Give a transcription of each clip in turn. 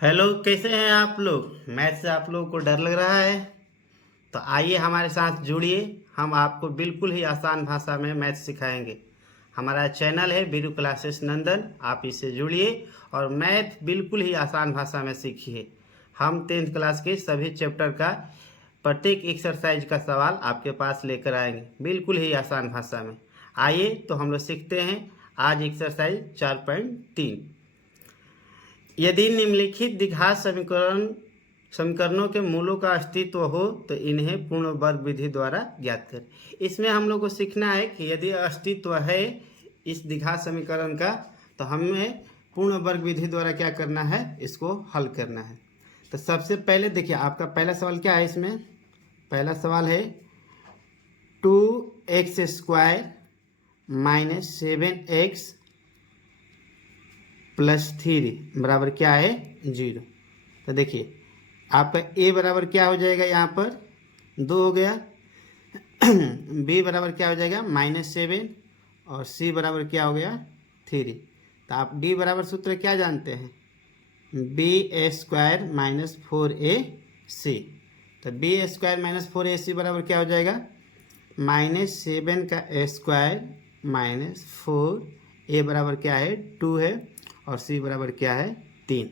Hello, कैसे हैं आप लोग। मैथ से आप लोगों को डर लग रहा है तो आइए हमारे साथ जुड़िए। हम आपको बिल्कुल ही आसान भाषा में मैथ सिखाएंगे। हमारा चैनल है बीरू क्लासेस नंदन, आप इससे जुड़िए और मैथ बिल्कुल ही आसान भाषा में सीखिए। हम 10th क्लास के सभी चैप्टर का प्रत्येक एक्सरसाइज का सवाल आपके पास लेकर आएंगे बिल्कुल ही आसान भाषा में। आइए तो हम लोग सीखते हैं आज एक्सरसाइज 4.3। यदि निम्नलिखित द्विघात समीकरणों के मूलों का अस्तित्व हो तो इन्हें पूर्ण वर्ग विधि द्वारा ज्ञात करें। इसमें हम लोग को सीखना है कि यदि अस्तित्व है इस द्विघात समीकरण का तो हमें पूर्ण वर्ग विधि द्वारा क्या करना है, इसको हल करना है। तो सबसे पहले देखिए आपका पहला सवाल क्या है। इसमें पहला सवाल है 2x² माइनस 7x प्लस 3 बराबर क्या है, 0। तो देखिए आपका a बराबर क्या हो जाएगा, यहाँ पर 2 हो गया। b बराबर क्या हो जाएगा, -7, और c बराबर क्या हो गया, 3। तो आप d बराबर सूत्र क्या जानते हैं, b² माइनस 4ac। तो b² माइनस 4ac बराबर क्या हो जाएगा, -7 का स्क्वायर माइनस 4, a बराबर क्या है, 2 है, और c बराबर क्या है, 3।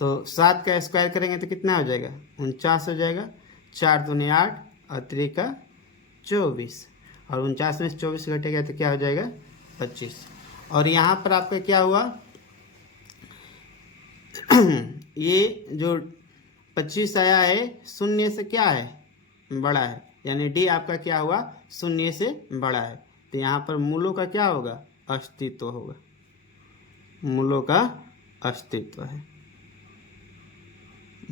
तो 7 का स्क्वायर करेंगे तो कितना हो जाएगा, 49 हो जाएगा। 4 दूनी 8 और 3 का 24, और 49 में से 24 घटेगा तो क्या हो जाएगा, 25। और यहाँ पर आपका क्या हुआ, ये जो 25 आया है शून्य से क्या है, बड़ा है, यानी डी आपका क्या हुआ, शून्य से बड़ा है। तो यहाँ पर मूलों का क्या होगा, अस्तित्व होगा, मूलों का अस्तित्व है,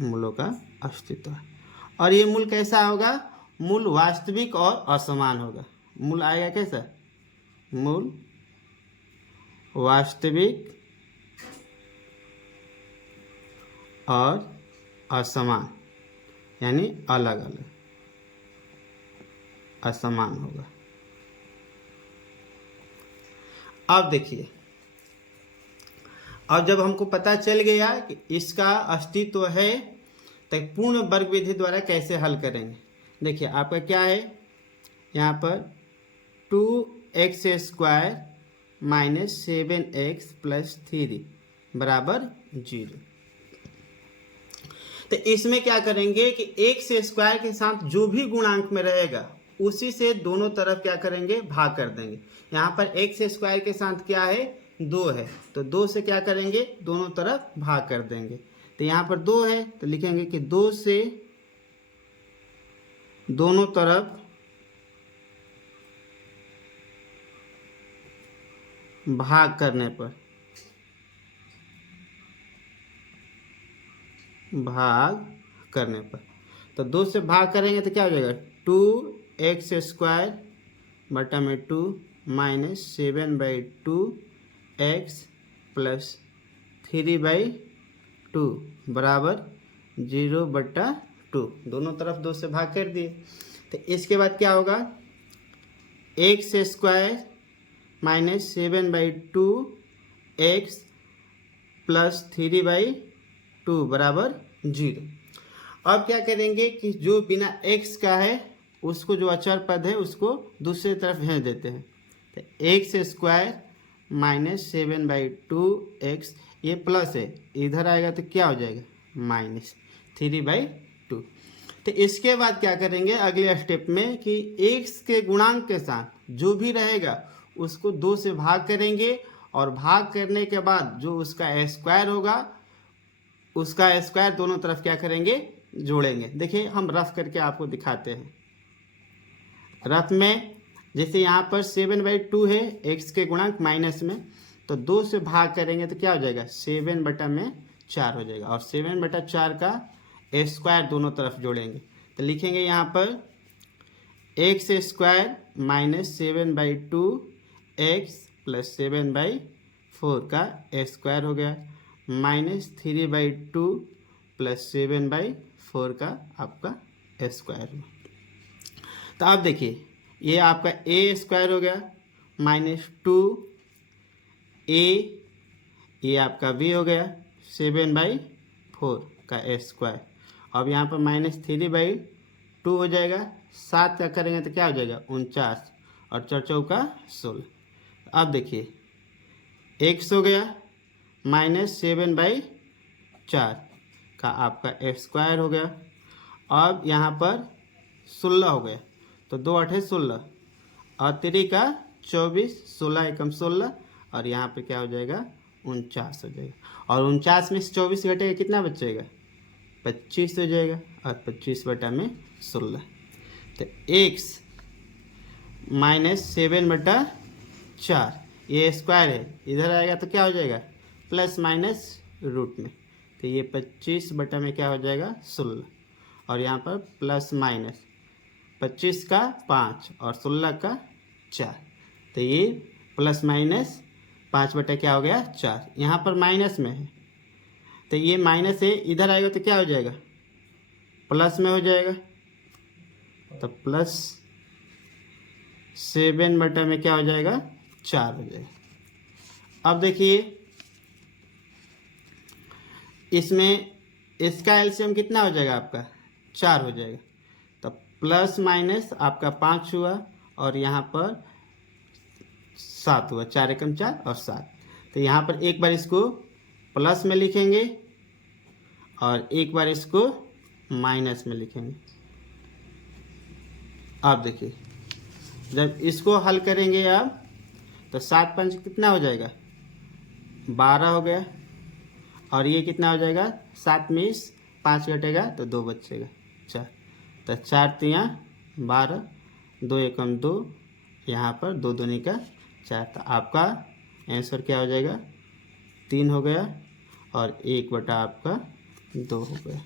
मूलों का अस्तित्व है। और ये मूल कैसा होगा, मूल वास्तविक और असमान होगा। मूल आएगा कैसा, मूल वास्तविक और असमान, यानी अलग अलग, असमान होगा। अब देखिए, अब जब हमको पता चल गया कि इसका अस्तित्व है तो पूर्ण वर्ग विधि द्वारा कैसे हल करेंगे। देखिए आपका क्या है, यहाँ पर 2x² माइनस 7x प्लस 3 बराबर 0। तो इसमें क्या करेंगे कि x² के साथ जो भी गुणांक में रहेगा उसी से दोनों तरफ क्या करेंगे, भाग कर देंगे। यहाँ पर x² के साथ क्या है, 2 है, तो 2 से क्या करेंगे, दोनों तरफ भाग कर देंगे। तो यहाँ पर 2 है तो लिखेंगे कि 2 से दोनों तरफ भाग करने पर, भाग करने पर, तो 2 से भाग करेंगे तो क्या हो जाएगा, 2x² बटा में 2 माइनस 7/2 x प्लस 3/2 बराबर 0/2। दोनों तरफ 2 से भाग कर दिए। तो इसके बाद क्या होगा, x² माइनस 7/2 x प्लस 3/2 बराबर 0। अब क्या करेंगे कि जो बिना x का है उसको, जो अचर पद है उसको दूसरी तरफ भेज देते हैं। तो x² माइनस 7/2 x, ये प्लस है, इधर आएगा तो क्या हो जाएगा, माइनस 3/2। तो इसके बाद क्या करेंगे अगले स्टेप में कि x के गुणांक के साथ जो भी रहेगा उसको 2 से भाग करेंगे, और भाग करने के बाद जो उसका स्क्वायर होगा उसका स्क्वायर दोनों तरफ क्या करेंगे, जोड़ेंगे। देखिए हम रफ करके आपको दिखाते हैं। रफ में जैसे यहाँ पर 7/2 है, x के गुणांक माइनस में, तो 2 से भाग करेंगे तो क्या हो जाएगा, 7/4 हो जाएगा, और 7/4 का स्क्वायर दोनों तरफ जोड़ेंगे। तो लिखेंगे यहाँ पर x² माइनस 7/2 x प्लस 7/4 का स्क्वायर हो गया, माइनस 3/2 प्लस 7/4 का आपका स्क्वायर हुआ। तो आप देखिए ये आपका a² हो गया, माइनस 2a, ये आपका b हो गया 7/4, 4 का स्क्वायर। अब यहाँ पर -3/2 हो जाएगा। 7 का करेंगे तो क्या हो जाएगा 49 और 4 चौका 16। अब देखिए x हो गया -7/4 का आपका स्क्वायर हो गया। अब यहाँ पर 16 हो गया तो 2 8 16 और 3 का 24, 16 एकम 16 और यहाँ पे क्या हो जाएगा 49 हो जाएगा। और 49 में से 24 घटेगा कितना बचेगा 25 हो जाएगा और 25/16। तो x -7/4 ये स्क्वायर है, इधर आएगा तो क्या हो जाएगा प्लस माइनस रूट में। तो ये 25 में क्या हो जाएगा 16 और यहाँ पर प्लस माइनस 25 का 5 और 16 का 4। तो ये प्लस माइनस 5 क्या हो गया 4। यहाँ पर माइनस में है तो ये माइनस है, इधर आएगा तो क्या हो जाएगा प्लस में हो जाएगा। तो प्लस 7 में क्या हो जाएगा 4 हो जाएगा। अब देखिए इसमें इसका एलसीएम कितना हो जाएगा आपका 4 हो जाएगा। तो प्लस माइनस आपका 5 हुआ और यहाँ पर 7 हुआ, 4 एकम 4 और 7। तो यहाँ पर एक बार इसको प्लस में लिखेंगे और एक बार इसको माइनस में लिखेंगे। अब देखिए जब इसको हल करेंगे आप तो 7 5 कितना हो जाएगा 12 हो गया और ये कितना हो जाएगा 7 में 5 घटेगा तो 2 बचेगा 4। तो 4 3 12, 2 एकम 2, यहाँ पर 2 दूनी का 4। तो आपका आंसर क्या हो जाएगा 3 हो गया और 1/, आपका 2 हो गया।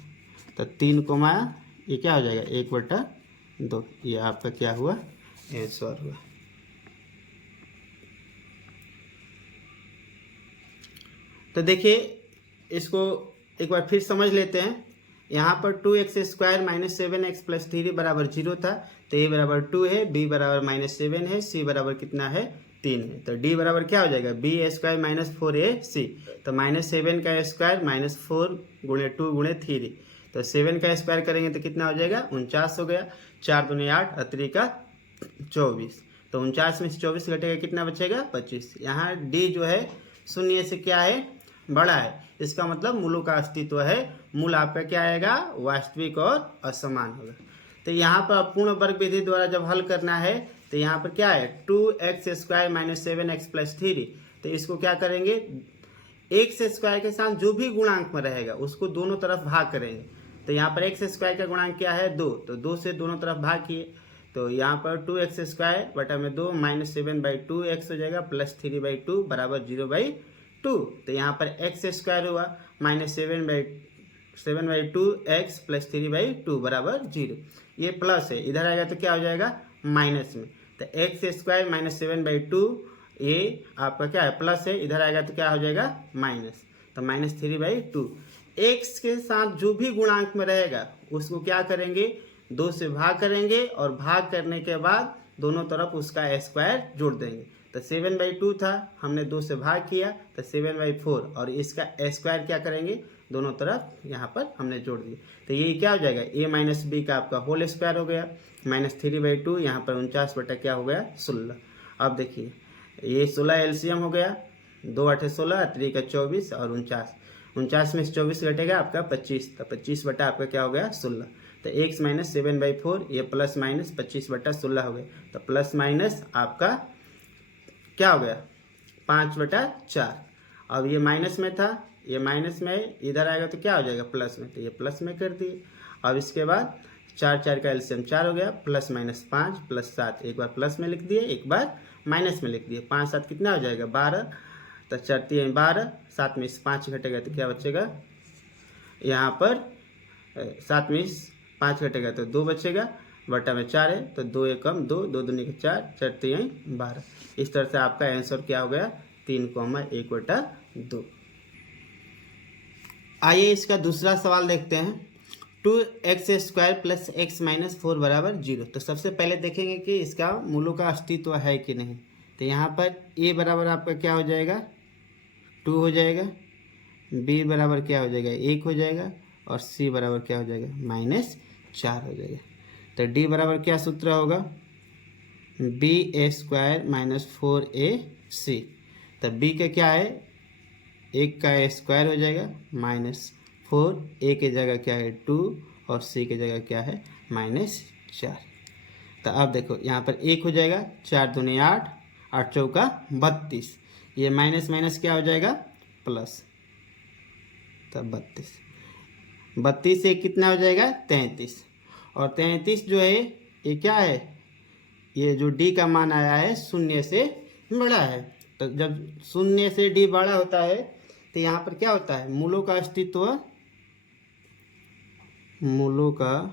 तो 3 को माया ये क्या हो जाएगा 1/2। ये आपका क्या हुआ आंसर हुआ। तो देखिए इसको एक बार फिर समझ लेते हैं। यहाँ पर 2x² - 7x + 3 बराबर 0 था। तो a बराबर 2 है, b बराबर -7 है, c बराबर कितना है 3 है। तो d बराबर क्या हो जाएगा b² - 4ac। तो -7 का स्क्वायर -4 × 2 × 3। तो 7 का स्क्वायर करेंगे तो कितना हो जाएगा 49 हो गया। 4 दूनी 8 और 3 का 24। तो 49 में से 24 घटेगा कितना बचेगा 25। यहाँ d जो है शून्य से क्या है बड़ा है, इसका मतलब मूलों का अस्तित्व है। मूल आपका क्या आएगा वास्तविक और असमान होगा। तो यहाँ पर पूर्ण वर्ग विधि द्वारा जब हल करना है तो यहाँ पर क्या है 2x² - 7x + 3। तो इसको क्या करेंगे x स्क्वायर के साथ जो भी गुणांक में रहेगा उसको दोनों तरफ भाग करेंगे। तो यहाँ पर x² का गुणांक क्या है 2, तो 2 से दोनों तरफ भाग किए। तो यहाँ पर 2x² बटा में 2 -7/2x हो जाएगा प्लस 3/2 बराबर 0/2। तो यहाँ पर x² हुआ -7/2x + 3/2 बराबर 0। ये प्लस है, इधर आएगा तो क्या हो जाएगा माइनस में। तो x² - 7/2 ये आपका क्या है प्लस है, इधर आएगा तो क्या हो जाएगा माइनस। तो -3/2 x के साथ जो भी गुणांक में रहेगा उसको क्या करेंगे 2 से भाग करेंगे और भाग करने के बाद दोनों तरफ उसका स्क्वायर जोड़ देंगे। तो 7/2 था, हमने 2 से भाग किया तो 7/4 और इसका स्क्वायर क्या करेंगे दोनों तरफ यहाँ पर हमने जोड़ दिए। तो ये क्या हो जाएगा a - b का आपका होल स्क्वायर हो गया -3/2। यहाँ पर 49 क्या हो गया 16। अब देखिए ये 16 एलसीएम हो गया, 2 8 16, 3 का 24 और 49। 49 में से 24 घटेगा आपका 25। तो 25 आपका क्या हो गया 16। तो x - 7/4 ये प्लस माइनस 25/16 हो गया। तो प्लस माइनस आपका क्या हो गया 5/4। अब ये माइनस में था, ये माइनस में इधर आएगा तो क्या हो जाएगा प्लस में। तो ये प्लस में कर दिए। अब इसके बाद 4 4 का एलसीएम 4 हो गया, प्लस माइनस 5 + 7। एक बार प्लस में लिख दिए, एक बार माइनस में लिख दिए। 5 7 कितना हो जाएगा 12। तो 4 3 12, 7 में से 5 घटेगा तो क्या बचेगा यहाँ पर 7 में 5 घटेगा तो 2 बचेगा, बटा में 4 है तो 2 एकम 2, 2 दूनी का 4, 4 3 12। इस तरह से आपका आंसर क्या हो गया 3,1/2। आइए इसका दूसरा सवाल देखते हैं। 2x² + x - 4 बराबर 0। तो सबसे पहले देखेंगे कि इसका मूलों का अस्तित्व है कि नहीं। तो यहाँ पर a बराबर आपका क्या हो जाएगा 2 हो जाएगा, बी बराबर क्या हो जाएगा 1 हो जाएगा और सी बराबर क्या हो जाएगा -4 हो जाएगा। तो डी बराबर क्या सूत्र होगा b² - 4ac। तो बी का क्या है 1 का स्क्वायर हो जाएगा -4, ए की जगह क्या है 2 और सी की जगह क्या है -4। तो अब देखो यहाँ पर 1 हो जाएगा, 4 दूनी 8, 8 चौका 32, ये माइनस माइनस क्या हो जाएगा प्लस। तो 32 से कितना हो जाएगा 33, और 33 जो है ये क्या है, ये जो डी का मान आया है 0 से बड़ा है। तो जब 0 से डी बड़ा होता है तो यहाँ पर क्या होता है मूलों का अस्तित्व है, मूलों का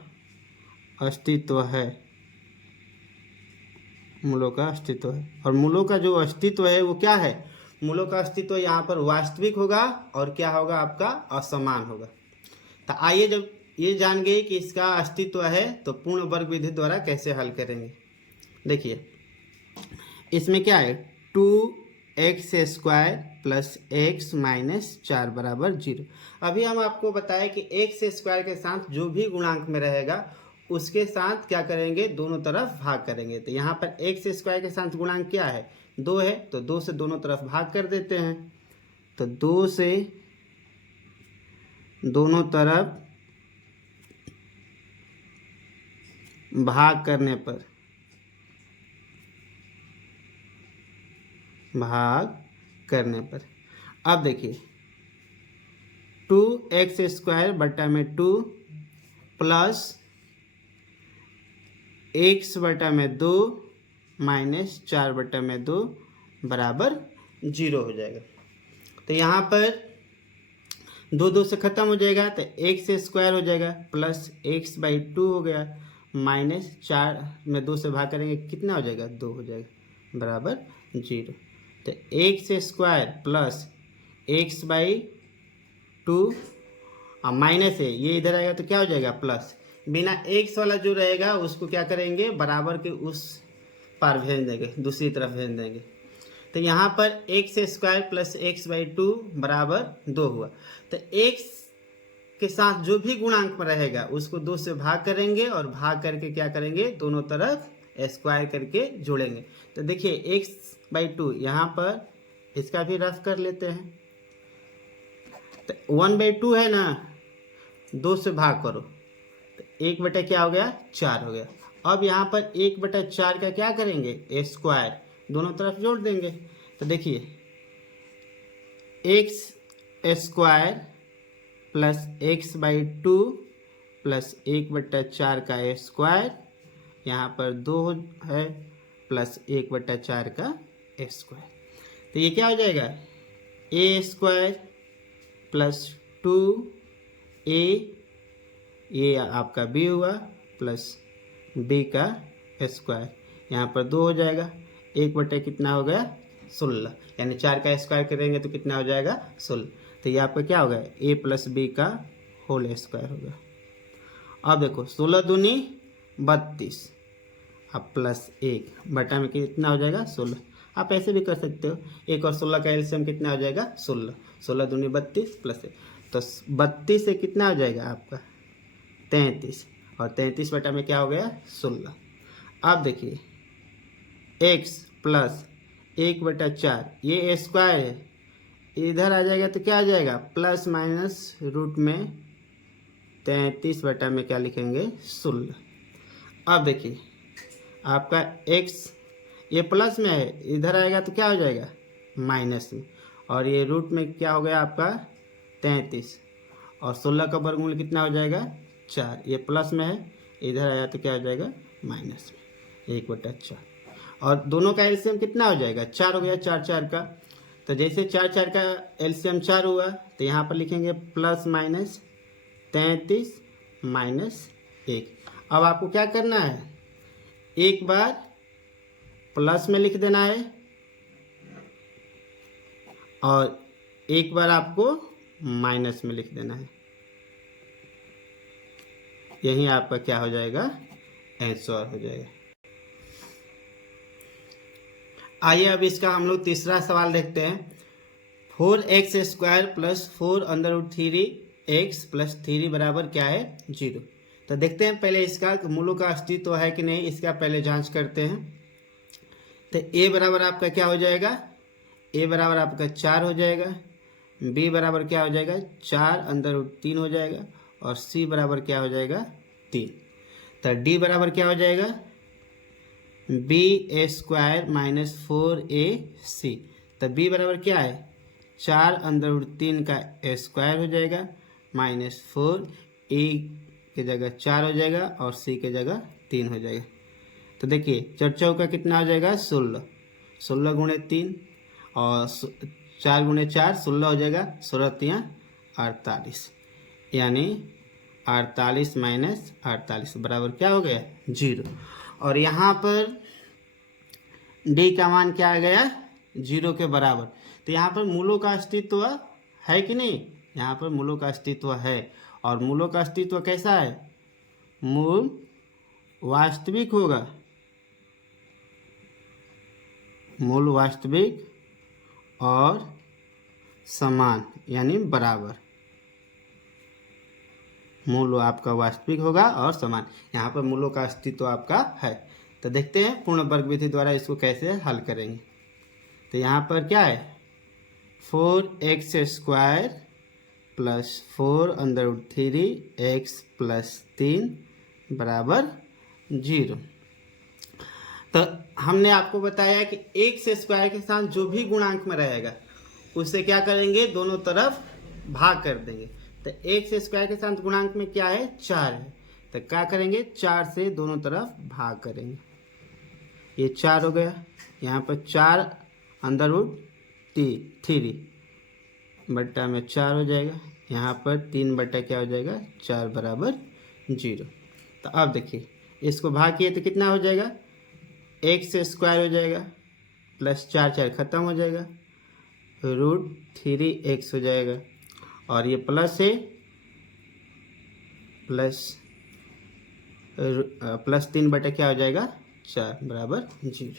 अस्तित्व है। और मूलों का जो अस्तित्व है वो क्या है, मूलों का अस्तित्व यहाँ पर वास्तविक होगा और क्या होगा आपका असमान होगा। तो आइए जब ये जान गए कि इसका अस्तित्व है तो पूर्ण वर्ग विधि द्वारा कैसे हल करेंगे। देखिए इसमें क्या है 2x² + x - 4 बराबर 0। अभी हम आपको बताएं कि x² के साथ जो भी गुणांक में रहेगा उसके साथ क्या करेंगे दोनों तरफ भाग करेंगे। तो यहाँ पर x² के साथ गुणांक क्या है 2 है, तो 2 से दोनों तरफ भाग कर देते हैं। तो 2 से दोनों तरफ भाग करने पर अब देखिए 2x² बटा में 2 प्लस x बटा में 2 माइनस 4 बटा में 2 बराबर 0 हो जाएगा। तो यहाँ पर 2 से ख़त्म हो जाएगा, तो x² हो जाएगा प्लस x/2 हो गया माइनस 4 में 2 से भाग करेंगे कितना हो जाएगा 2 हो जाएगा बराबर 0। तो x² प्लस x/2 माइनस है, ये इधर आएगा तो क्या हो जाएगा प्लस, बिना x वाला जो रहेगा उसको क्या करेंगे बराबर के उस पार भेज देंगे, दूसरी तरफ भेज देंगे। तो यहाँ पर x² प्लस x/2 बराबर 2 हुआ। तो x के साथ जो भी गुणांक में रहेगा उसको 2 से भाग करेंगे और भाग करके क्या करेंगे दोनों तरफ स्क्वायर करके जोड़ेंगे। तो देखिए x/2 यहाँ पर इसका भी रफ कर लेते हैं। तो 1/2 है ना, 2 से भाग करो तो 1 बटा क्या हो गया 4 हो गया। अब यहाँ पर 1/4 का क्या करेंगे स्क्वायर, दोनों तरफ जोड़ देंगे। तो देखिए x² प्लस x/2 प्लस 1/4 का स्क्वायर, यहाँ पर 2 है प्लस 1/4 का स्क्वायर। तो ये क्या हो जाएगा a² प्लस 2a, ये आपका b हुआ प्लस b का स्क्वायर, यहाँ पर 2 हो जाएगा, 1 कितना हो गया 16, यानी 4 का स्क्वायर करेंगे तो कितना हो जाएगा 16। तो ये आपका क्या होगा a प्लस b का होल स्क्वायर होगा। अब देखो 16 दूनी 32 अब प्लस 1 बटा में कितना हो जाएगा 16। आप ऐसे भी कर सकते हो, 1 और 16 का एलसीएम कितना हो जाएगा 16, 16 दूनी 32 प्लस 1, तो 32 से कितना हो जाएगा आपका 33, और 33 बटा में क्या हो गया 16। अब देखिए x प्लस 1/4 ये स्क्वायर है, इधर आ जाएगा तो क्या आ जाएगा प्लस माइनस रूट में 33 बटा में क्या लिखेंगे 16। अब देखिए आपका x ये प्लस में है, इधर आएगा तो क्या हो जाएगा माइनस में, और ये रूट में क्या हो गया आपका 33, और 16 का वर्गमूल कितना हो जाएगा 4, ये प्लस में है, इधर आया तो क्या हो जाएगा माइनस में 1/4, और दोनों का एलसीएम कितना हो जाएगा 4 हो गया, 4 4 का। तो जैसे 4 4 का एलसीएम 4 हुआ तो यहाँ पर लिखेंगे प्लस माइनस 33 माइनस 1। अब आपको क्या करना है, एक बार प्लस में लिख देना है और एक बार आपको माइनस में लिख देना है, यही आपका क्या हो जाएगा आंसर हो जाएगा। आइए अब इसका हम लोग तीसरा सवाल देखते हैं। 4x² प्लस 4√3x प्लस 3 बराबर क्या है 0। तो देखते हैं पहले इसका मूलों का अस्तित्व है कि नहीं, इसका पहले जांच करते हैं। तो a बराबर आपका क्या हो जाएगा, a बराबर आपका 4 हो जाएगा, b बराबर क्या हो जाएगा 4√3 हो जाएगा, और c बराबर क्या हो जाएगा 3। तो d बराबर क्या हो जाएगा b² माइनस 4ac। तो b बराबर क्या है 4√3 का स्क्वायर हो जाएगा माइनस 4, a की जगह 4 हो जाएगा और c की जगह 3 हो जाएगा। तो देखिए 4 चौका कितना हो जाएगा 16, 16 गुणे 3 और 4 गुणे 4 16 हो जाएगा, 16 3 48, यानी 48 माइनस 48 बराबर क्या हो गया 0। और यहाँ पर d का मान क्या आ गया 0 के बराबर। तो यहाँ पर मूलों का अस्तित्व है कि नहीं, यहाँ पर मूलों का अस्तित्व है। और मूलों का अस्तित्व कैसा है, मूल वास्तविक होगा, मूल वास्तविक और समान यानी बराबर। मूल आपका वास्तविक होगा और समान, यहाँ पर मूलों का अस्तित्व आपका है। तो देखते हैं पूर्ण वर्ग विधि द्वारा इसको कैसे हल करेंगे। तो यहाँ पर क्या है 4x² प्लस 4√3x प्लस 3 बराबर 0। तो हमने आपको बताया कि x² के साथ जो भी गुणांक में रहेगा उससे क्या करेंगे, दोनों तरफ भाग कर देंगे। तो x² के साथ गुणांक में क्या है 4 है, तो क्या करेंगे 4 से दोनों तरफ भाग करेंगे। ये 4 हो गया, यहाँ पर 4√3 बट्टा में 4 हो जाएगा, यहाँ पर 3 बट्टा क्या हो जाएगा 4 बराबर 0। तो अब देखिए इसको भाग किए तो कितना हो जाएगा x² हो जाएगा प्लस 4 4 खत्म हो जाएगा, √3x हो जाएगा, और ये प्लस है प्लस 3 बटा क्या हो जाएगा 4 बराबर 0।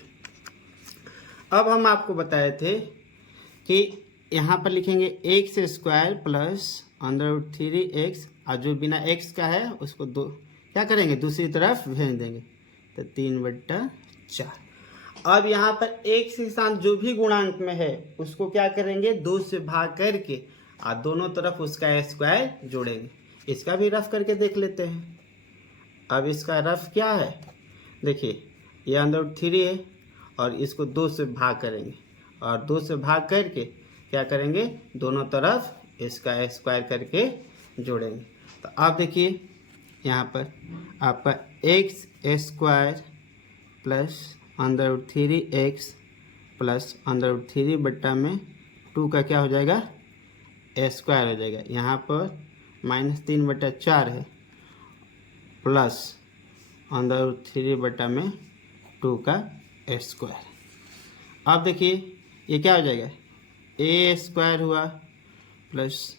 अब हम आपको बताए थे कि यहाँ पर लिखेंगे x² प्लस √3x, और जो बिना x का है उसको दो क्या करेंगे दूसरी तरफ भेज देंगे, तो 3/4। अब यहाँ पर x के साथ जो भी गुणांक में है उसको क्या करेंगे 2 से भाग करके और दोनों तरफ उसका स्क्वायर जोड़ेंगे। इसका भी रफ करके देख लेते हैं। अब इसका रफ क्या है, देखिए ये √3 है और इसको 2 से भाग करेंगे, और 2 से भाग करके क्या करेंगे दोनों तरफ इसका स्क्वायर करके जोड़ेंगे। तो आप देखिए यहाँ पर आपका x² प्लस √3x प्लस √3 बट्टा में 2 का क्या हो जाएगा स्क्वायर हो जाएगा, यहाँ पर -3/4 है प्लस √3 बट्टा में 2 का स्क्वायर। अब देखिए ये क्या हो जाएगा a² हुआ प्लस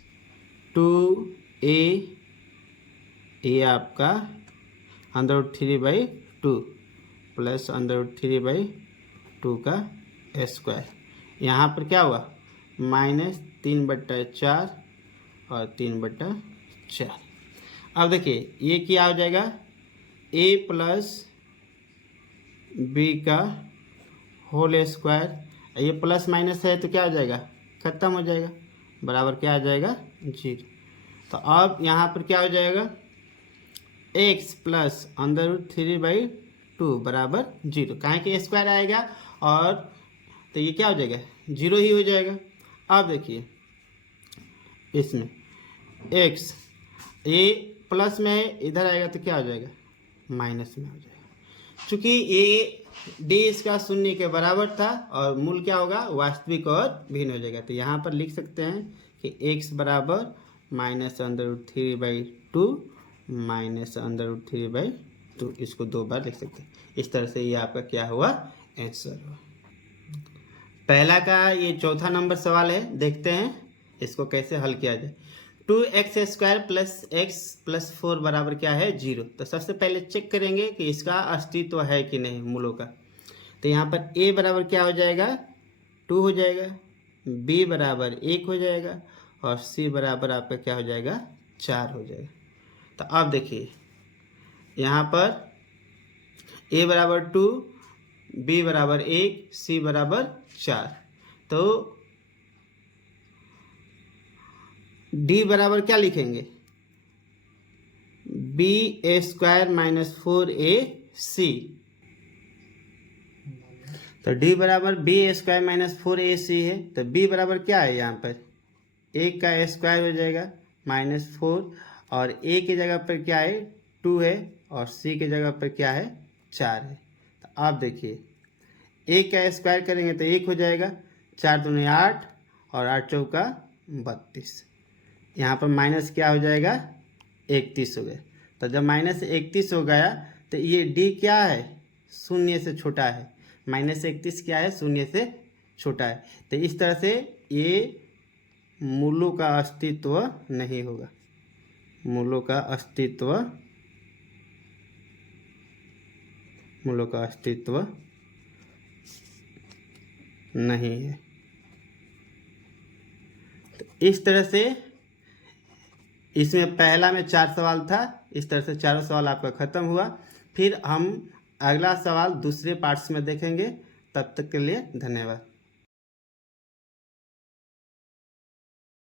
2a, ये आपका √3/2 प्लस √3/2 का स्क्वायर। यहाँ पर क्या हुआ -3/4 और 3/4। अब देखिए ये क्या हो जाएगा a प्लस b का होल स्क्वायर, ये प्लस माइनस है तो क्या हो जाएगा खत्म हो जाएगा, बराबर क्या आ जाएगा 0। तो अब यहाँ पर क्या हो जाएगा x प्लस √3/2 बराबर 0, कहाँ के स्क्वायर आएगा और तो ये क्या हो जाएगा 0 ही हो जाएगा। अब देखिए इसमें x ये प्लस में है, इधर आएगा तो क्या हो जाएगा माइनस में हो जाएगा। चूँकि ये d इसका 0 के बराबर था और मूल क्या होगा वास्तविक और भिन्न हो जाएगा। तो यहाँ पर लिख सकते हैं कि x बराबर -√3/2 -√3/2, इसको 2 बार लिख सकते हैं। इस तरह से ये आपका क्या हुआ आंसर हुआ। पहला का ये चौथा नंबर सवाल है, देखते हैं इसको कैसे हल किया जाए। 2x² प्लस x प्लस 4 बराबर क्या है 0। तो सबसे पहले चेक करेंगे कि इसका अस्तित्व है कि नहीं मूलों का। तो यहाँ पर a बराबर क्या हो जाएगा 2 हो जाएगा, बी बराबर 1 हो जाएगा और सी बराबर आपका क्या हो जाएगा 4 हो जाएगा। तो अब देखिए यहाँ पर ए बराबर 2, बी बराबर 1, सी बराबर 4। तो डी बराबर क्या लिखेंगे, बी ए स्क्वायर माइनस 4ac। तो डी बराबर बी ए स्क्वायर माइनस 4ac है। तो बी बराबर क्या है, यहाँ पर 1 का स्क्वायर हो जाएगा -4 और ए की जगह पर क्या है 2 है और सी की जगह पर क्या है 4 है। तो आप देखिए 1 का स्क्वायर करेंगे तो 1 हो जाएगा, 4 दूनी 8 और 8 चौका 32। यहाँ पर माइनस क्या हो जाएगा 31 हो गया। तो जब -31 हो गया तो ये डी क्या है, शून्य से छोटा है। -31 क्या है, शून्य से छोटा है। तो इस तरह से ये मूलों का अस्तित्व नहीं होगा, मूलों का अस्तित्व नहीं है। तो इस तरह से इसमें पहला में 4 सवाल था, इस तरह से चारों सवाल आपका ख़त्म हुआ। फिर हम अगला सवाल दूसरे पार्ट्स में देखेंगे। तब तक के लिए धन्यवाद।